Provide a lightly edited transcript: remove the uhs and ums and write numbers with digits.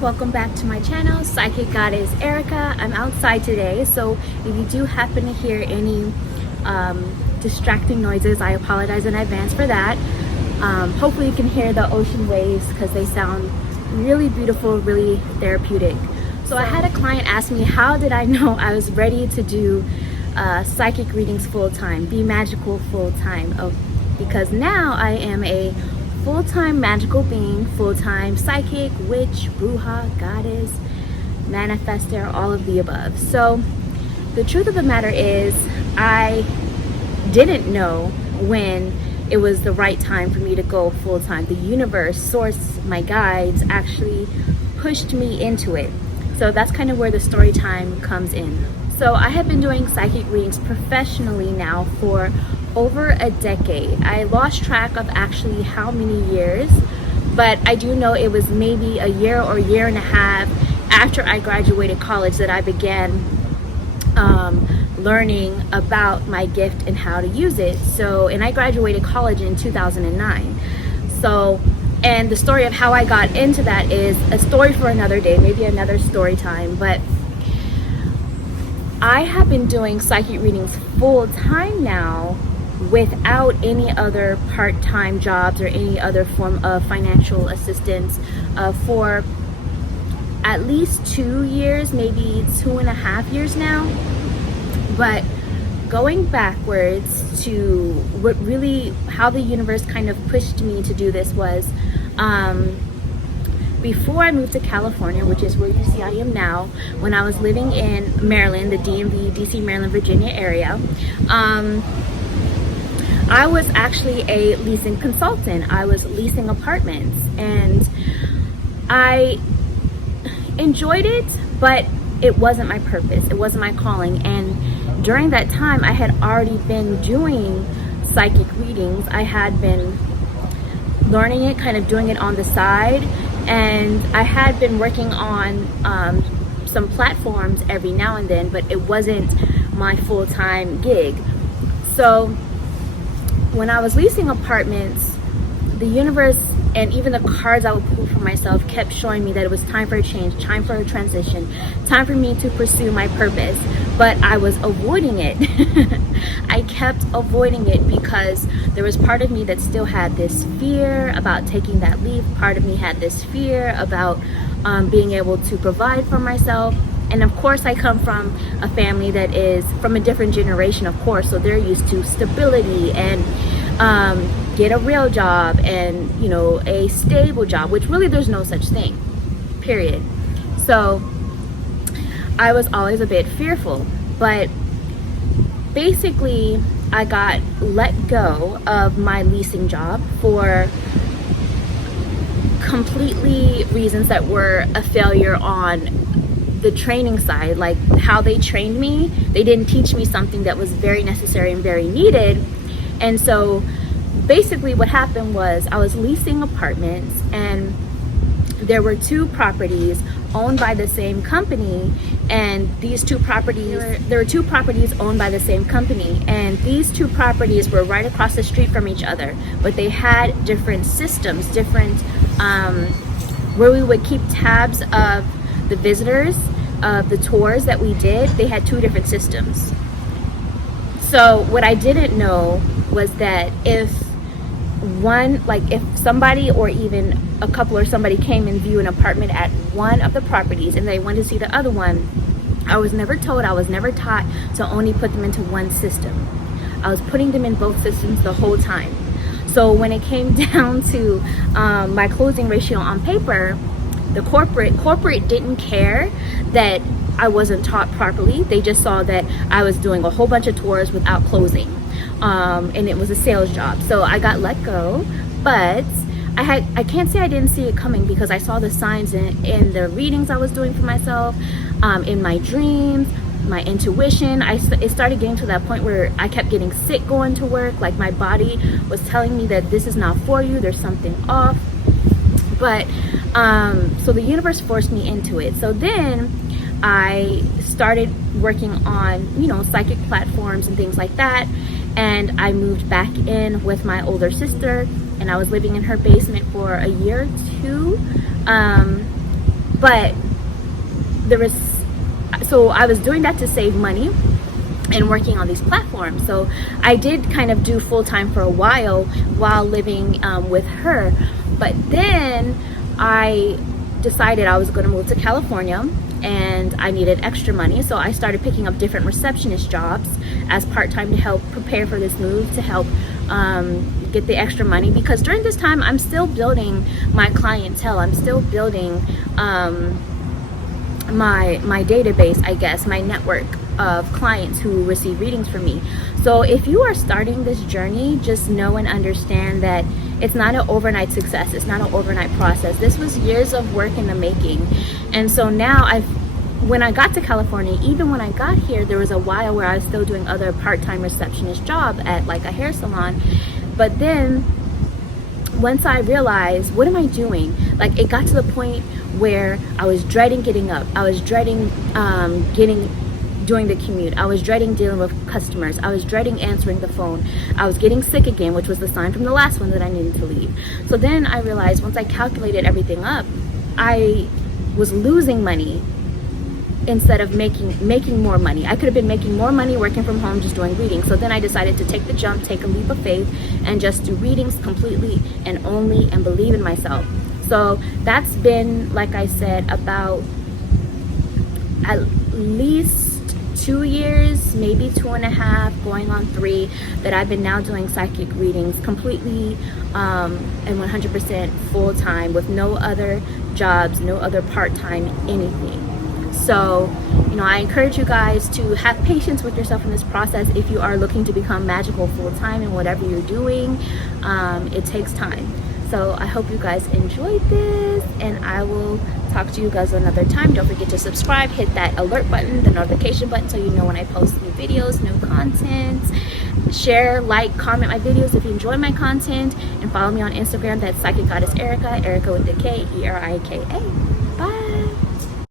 Welcome back to my channel, Psychic Goddess Erika. I'm outside today, so if you do happen to hear any distracting noises, I apologize in advance for that. Hopefully you can hear the ocean waves because they sound really beautiful, really therapeutic. So I had a client ask me, how did I know I was ready to do psychic readings full-time, be magical full-time? Because now I am a full-time magical being, full-time psychic, witch, bruja, goddess, manifester, all of the above. So the truth of the matter is, I didn't know when it was the right time for me to go full-time. The universe, source, my guides actually pushed me into it. So that's kind of where the story time comes in. So I have been doing psychic readings professionally now for over a decade. I lost track of actually how many years, but I do know it was maybe a year or year and a half after I graduated college that I began learning about my gift and how to use it. So, and I graduated college in 2009. So, and the story of how I got into that is a story for another day, maybe another story time, but I have been doing psychic readings full time now without any other part-time jobs or any other form of financial assistance for at least 2 years, maybe 2.5 years now. But going backwards to what really, how the universe kind of pushed me to do this was, before I moved to California, which is where you see I am now, when I was living in Maryland, the DMV, DC, Maryland, Virginia area, I was actually a leasing consultant. I was leasing apartments and I enjoyed it, but it wasn't my purpose. It wasn't my calling. And during that time, I had already been doing psychic readings. I had been learning it, kind of doing it on the side. And I had been working on some platforms every now and then, but it wasn't my full-time gig. So when I was leasing apartments, the universe and even the cards I would pull for myself kept showing me that it was time for a change, time for a transition, time for me to pursue my purpose. But I was avoiding it. I kept avoiding it because there was part of me that still had this fear about taking that leap. Part of me had this fear about being able to provide for myself. And of course, I come from a family that is from a different generation, of course, so they're used to stability and get a real job and, you know, a stable job, which really there's no such thing, period. So I was always a bit fearful, but basically I got let go of my leasing job for completely reasons that were a failure on the training side. Like how they trained me, they didn't teach me something that was very necessary and very needed. And so basically what happened was I was leasing apartments and there were 2 properties owned by the same company, and these 2 properties, there were 2 properties owned by the same company, and these 2 properties were right across the street from each other, but they had different systems, different where we would keep tabs of the visitors, of the tours that we did. They had 2 different systems. So what I didn't know was that if somebody or even a couple or somebody came and viewed an apartment at one of the properties and they wanted to see the other one, I was never told, I was never taught to only put them into one system. I was putting them in both systems the whole time. So when it came down to my closing ratio on paper, the corporate didn't care that I wasn't taught properly. They just saw that I was doing a whole bunch of tours without closing. And it was a sales job. So I got let go, but I can't say I didn't see it coming because I saw the signs in the readings I was doing for myself, in my dreams, my intuition. It started getting to that point where I kept getting sick going to work. Like my body was telling me that this is not for you, there's something off. But so the universe forced me into it. So then I started working on, you know, psychic platforms and things like that. And I moved back in with my older sister, and I was living in her basement for a year or two. But so I was doing that to save money and working on these platforms. So I did kind of do full-time for a while living with her. But then I decided I was going to move to California, and I needed extra money. So I started picking up different receptionist jobs as part-time to help prepare for this move, to help get the extra money, because during this time I'm still building my clientele. I'm still building my database, I guess, my network of clients who receive readings from me. So if you are starting this journey, just know and understand that it's not an overnight success. It's not an overnight process. This was years of work in the making. And so now when I got to California, even when I got here, there was a while where I was still doing other part-time receptionist job at like a hair salon. But then once I realized, what am I doing? Like, it got to the point where I was dreading getting up. I was dreading doing the commute. I was dreading dealing with customers. I was dreading answering the phone. I was getting sick again, which was the sign from the last one that I needed to leave. So then I realized, once I calculated everything up, I was losing money instead of making more money. I could have been making more money working from home, just doing readings. So then I decided to take the jump, take a leap of faith, and just do readings completely and only, and believe in myself. So that's been, like I said, about at least 2 years, maybe 2.5, going on 3, that I've been now doing psychic readings completely and 100% full time, with no other jobs, no other part-time anything. So, you know, I encourage you guys to have patience with yourself in this process. If you are looking to become magical full-time in whatever you're doing, it takes time. So I hope you guys enjoyed this, and I will talk to you guys another time. Don't forget to subscribe, hit that alert button, the notification button, so you know when I post new videos, new content. Share, like, comment my videos if you enjoy my content, and follow me on Instagram. That's Psychic Goddess Erika, Erika with the K, Erika. Bye.